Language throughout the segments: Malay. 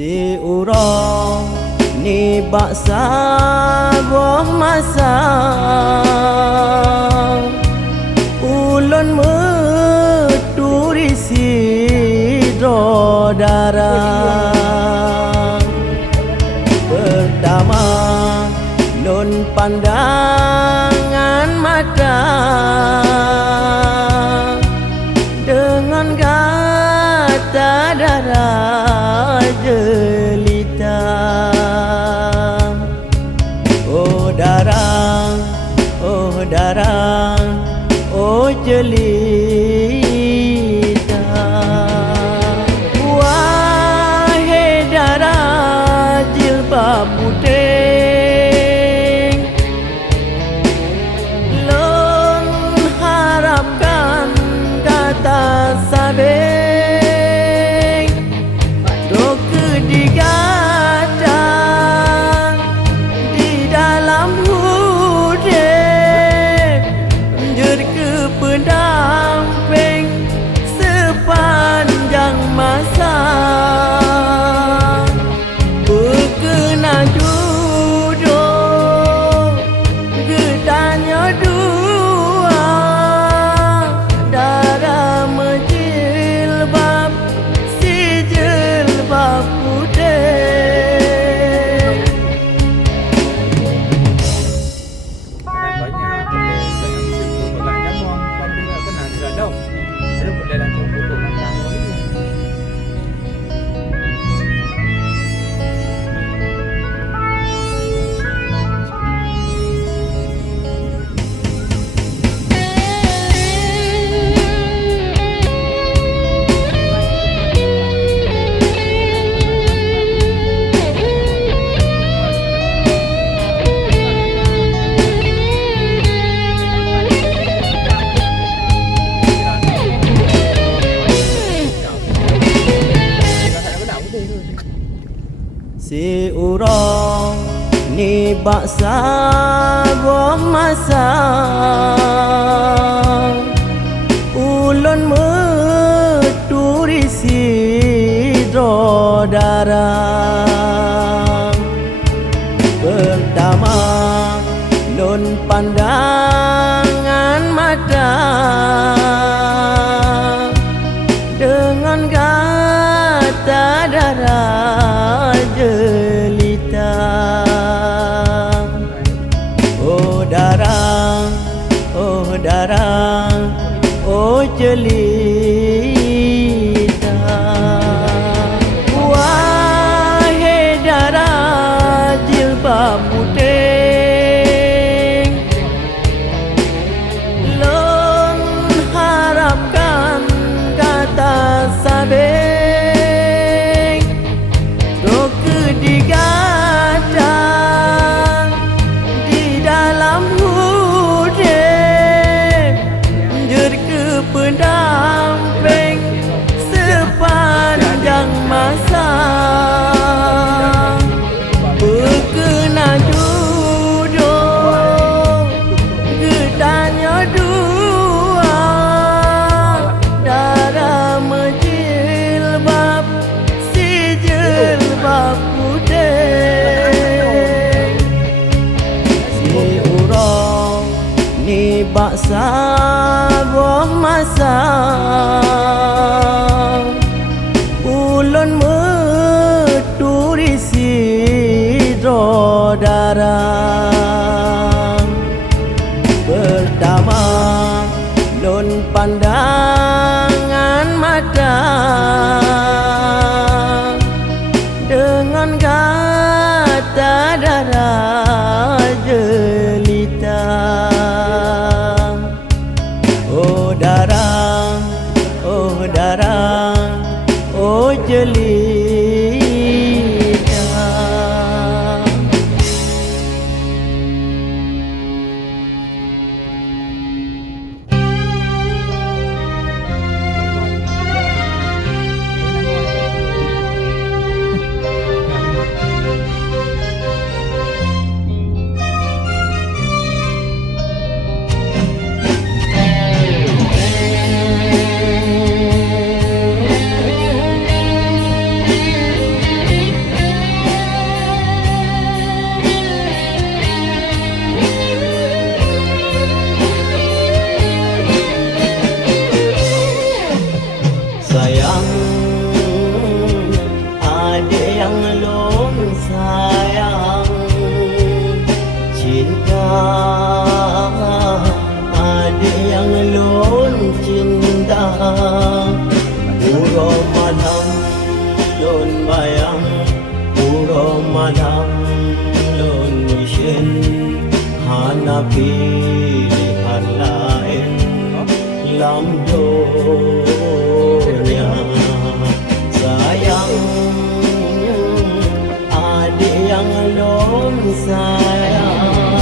Si urang ni baksa buah masa ulun meturi sidro darah pertama nun pandangan mata dengan kata darah jelita. Oh darah, oh darah, oh jelita. Wahai darah jilbab putih, lon harapkan kata sabing do kedigadang di dalam hudib jer ke pendamping sepanjang masa berkenaan duduk gedanya dua darah menjilbab si jilbab putih. Banyak benda yang dijemput orang jamuang kalau tidak kena tidak dong. Ada benda yang untuk nantang ini. Si urang ni baksa buah masa ulun meturi sidro darah pertama nun pandangan mata dengan kata darah jelita. Oh darah, oh darah, oh jelita. Wahai darah jilbab putih, lon harapkan kata sabing do kedigadang di dalam hudib jer ke pendamping sepanjang masa berkenaan duduk gedanya dua darah menjilbab si jilbab putih. Si urang ni baksa buah masa ulun meturi sidro darah pertama nun pandangan mata dengan kata darah jelita. Oh darah, oh darah, oh jelita. pilihan lain dalam dunia. Sayang adik yang lon sayang,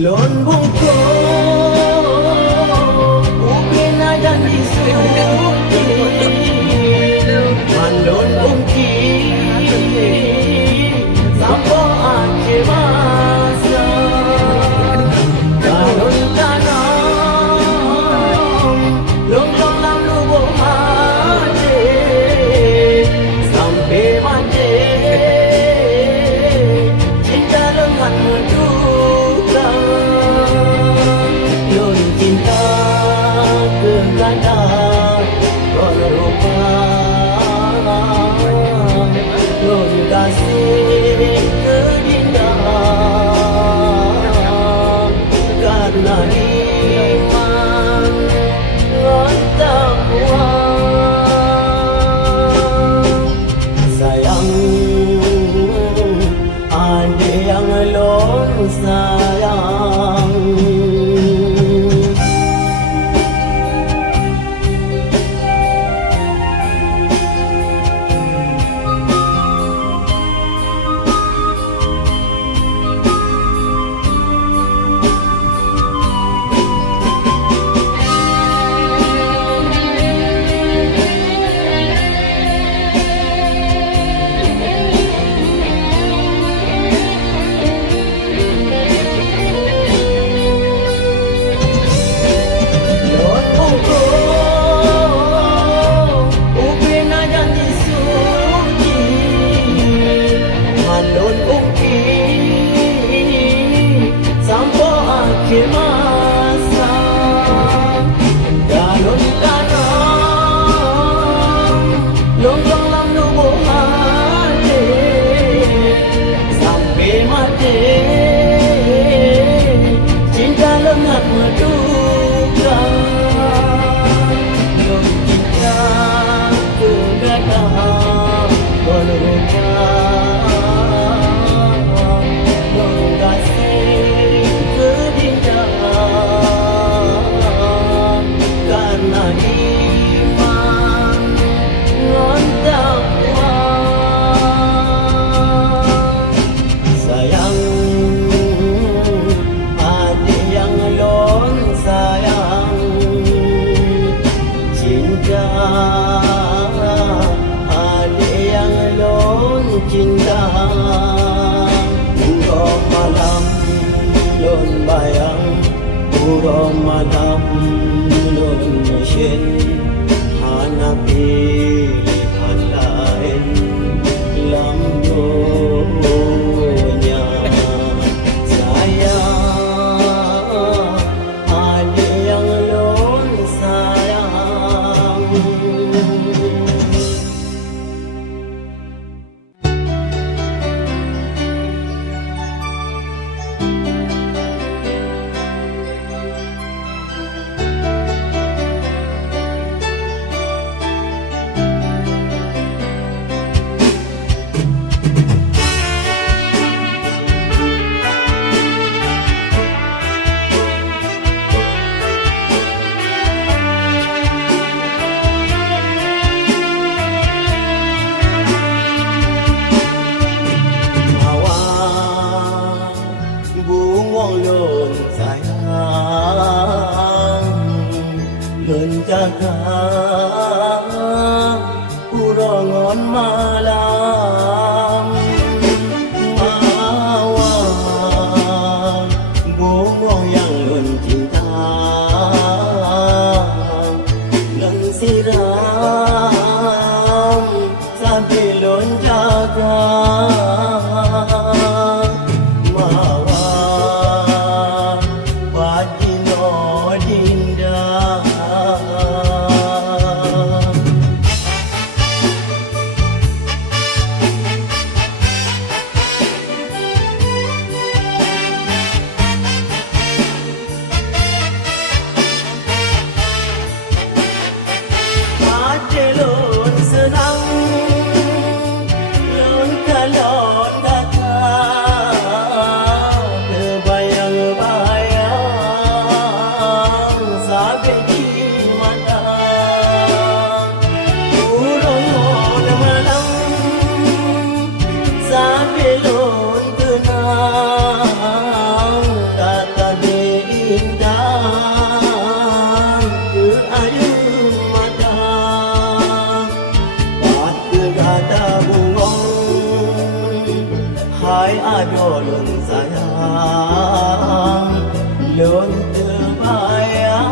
lon bungkuk ubin aja disuci, mandon bungkik sampai akhir masa. Kalon tanam longkong dalam lubuk hati sampai mati, cinta dengan menduga. Lon cinta kegadaan berrupa, lon kasih keindahan karena iman lon takwa. Sayang adik yang lon sayang. Cinta urang malam lon bayang, urang malam lon mesin, hana pilihan lain dalam dunia. Sayang adik yang lon sayang. Menjaga urangan malam, awan bunga yang lon cinta, lon siram sampai lon jaga. lun sayang lun terbayang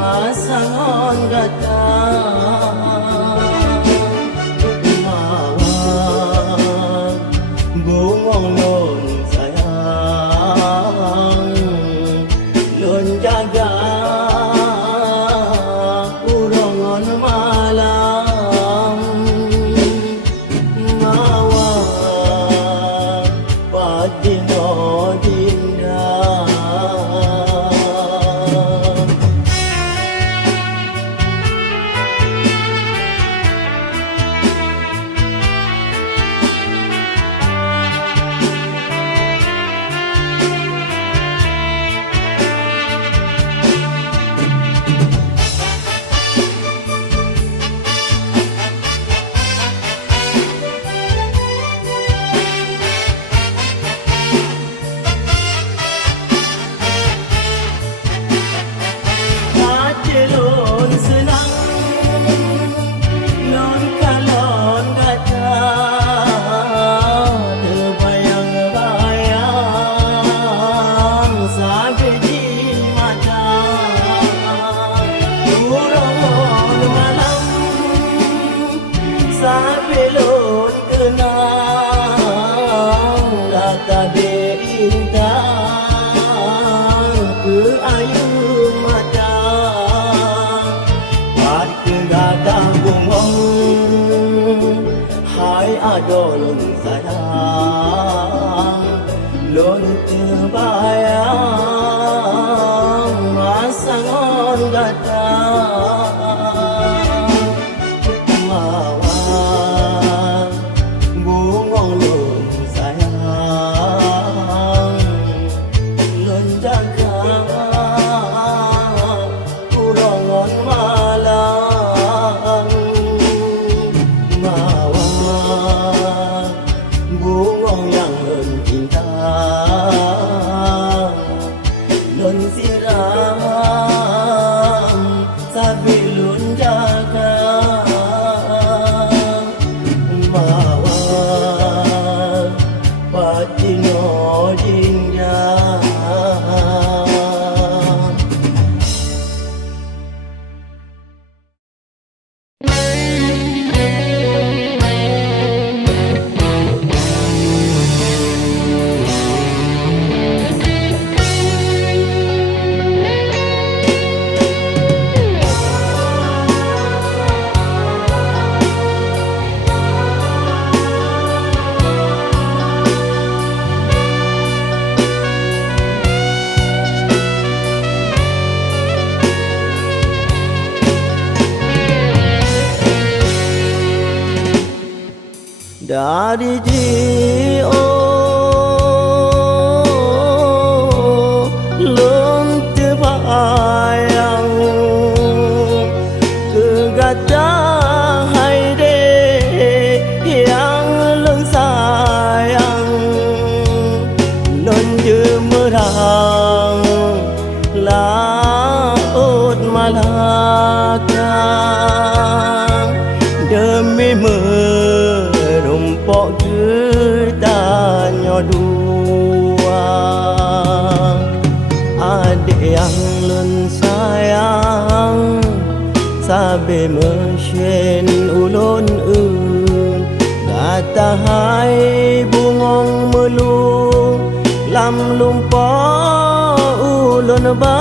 masa ngon datang mawar bungong lun sayang lun jaga urongon malam mawar padino dinda lun senang lun kalon gata terbayang-bayang sampai di mata urang malam sampai lun kenang kata bintang ke ayu mata gadang bungong hai adolun sayang lun terbayang masa ngon datang mawar bungong lun sayang lun jaga urongon malam mawar bungong yang lun cinta lun siram sabi lun jaga mawar patino dinda dari jio lun terbayang kegata hai de yang lun sayang lun jemerang laut Malaka demi merumpok getanya dua adik yang lun sayang sabe mesyen ulun kata hai bungong melung lam lumpur ulun ba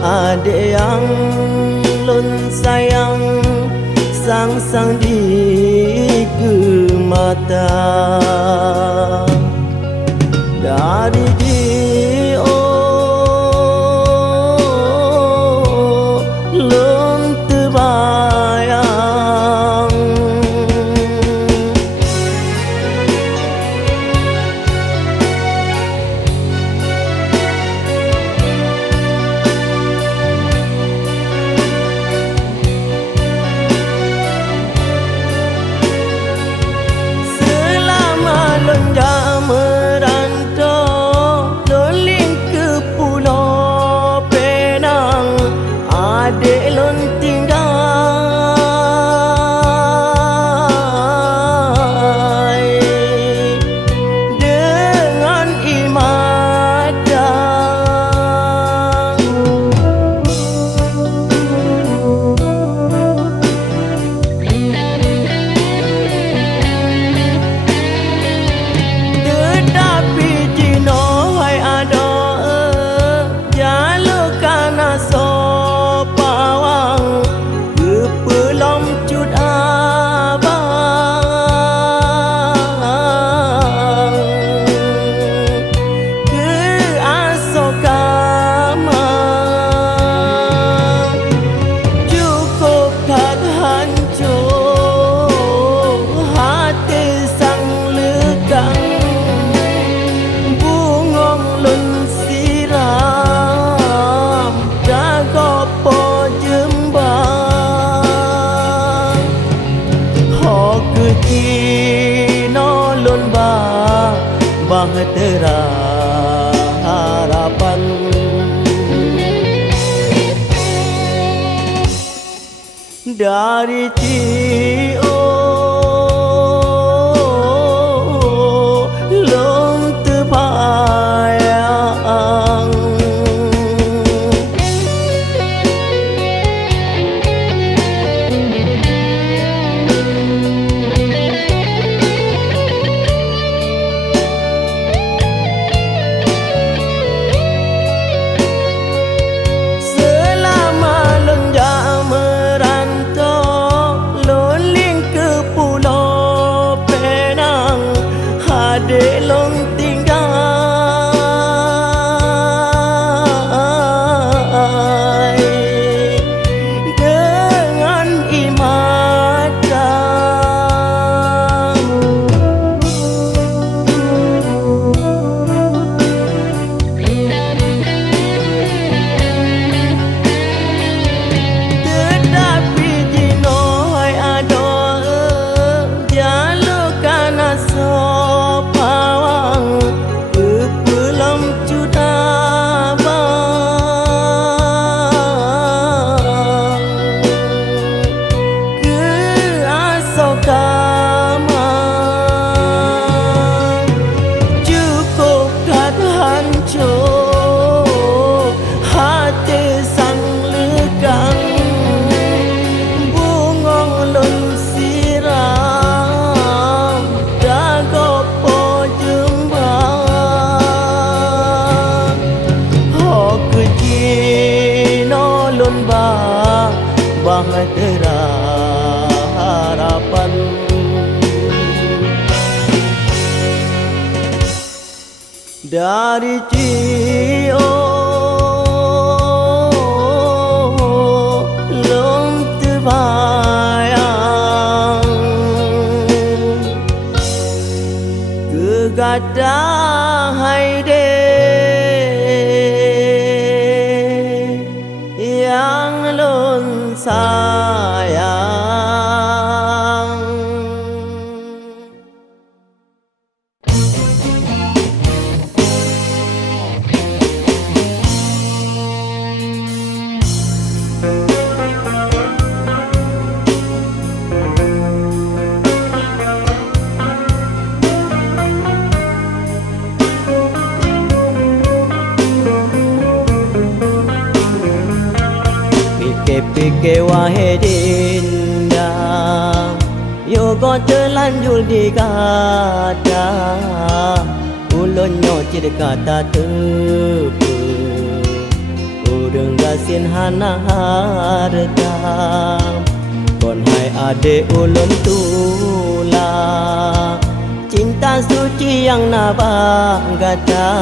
adik yang lun sayang sang-sang di ke mata dari jio lun terbayang lun bahtera harapan. Dari Cio Long terbayang, selama lonjak merantau loling ke Pulau Penang, adik long tinggal dengan imatan. Tetapi jinohai adoh dialogkan asal pawang ke pulau Cudabang, ke asal kamang cukup kat hancur hati sang legang, bungong lon siram dagopo jembang. Ho kejino lon bahtera harapan. Dari Cio long terbayang, kegadah haide yang lon sayang. Pikir wahai dinda, yo kau terlanjur di kata, ulonyo ciri kata tepu, urang gasin hana harta, kon hai ade ulon tula, cinta suci yang nabang gata,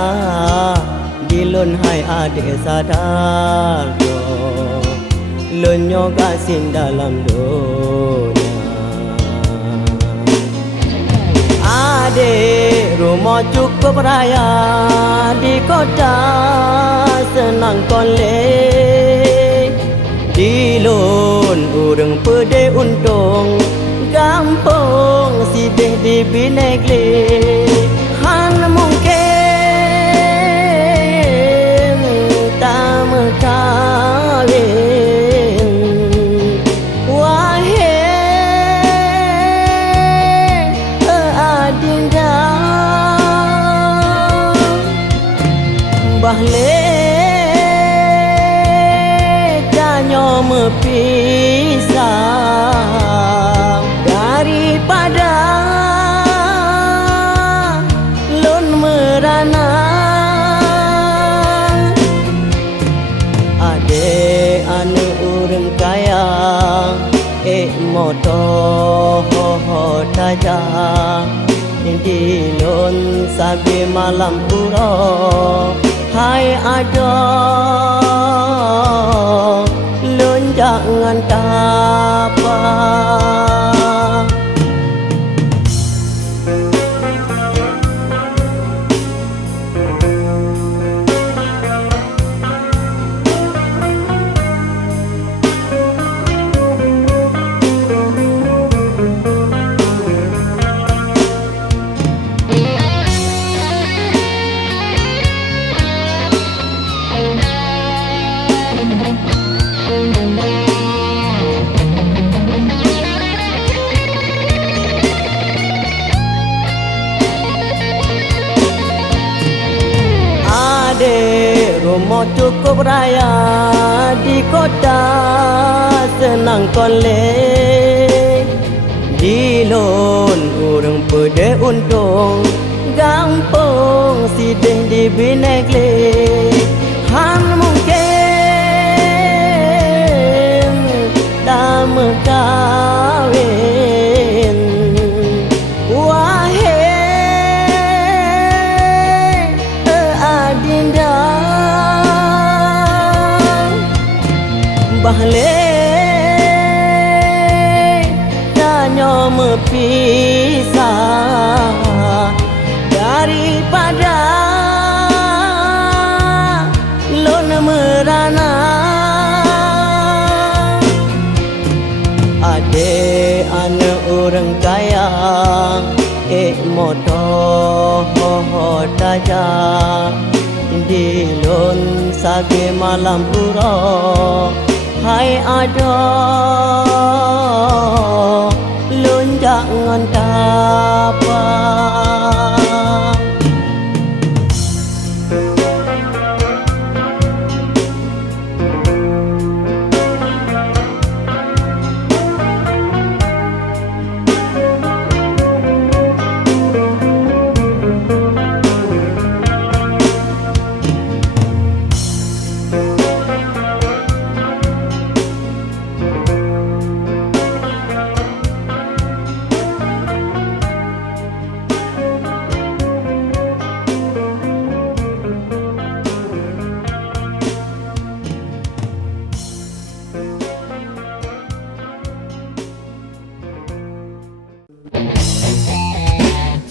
dilon hai ade sadar do. Lonyo gasin dalam dunia. Adik rumah cukup raya di kota senang kolek, di lon urang pede untung gampang sibih di binegli. Han mungkin tak mekawin bahle janyo mepisah daripada lon merana. Ade anu urang kaya moto ho taja di lon sabi malam puro. Hai ada lon jangan tapa. Ade rumah cukup raya di kota senang kolek. Di lon urang pede untung gampang sideng di binek le. Han mungkin dah mekawin. Adinda bahle tanya mepisah daripada lon merana. Ade anak orang kaya motor taja di lon sage malam pura. Hai ada lon jangan dapat.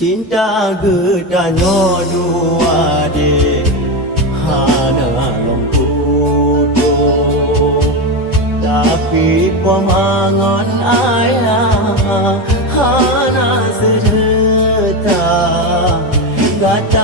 Cinta gedanya dua de hana lempudo, tapi pemangon ayah hana serta kata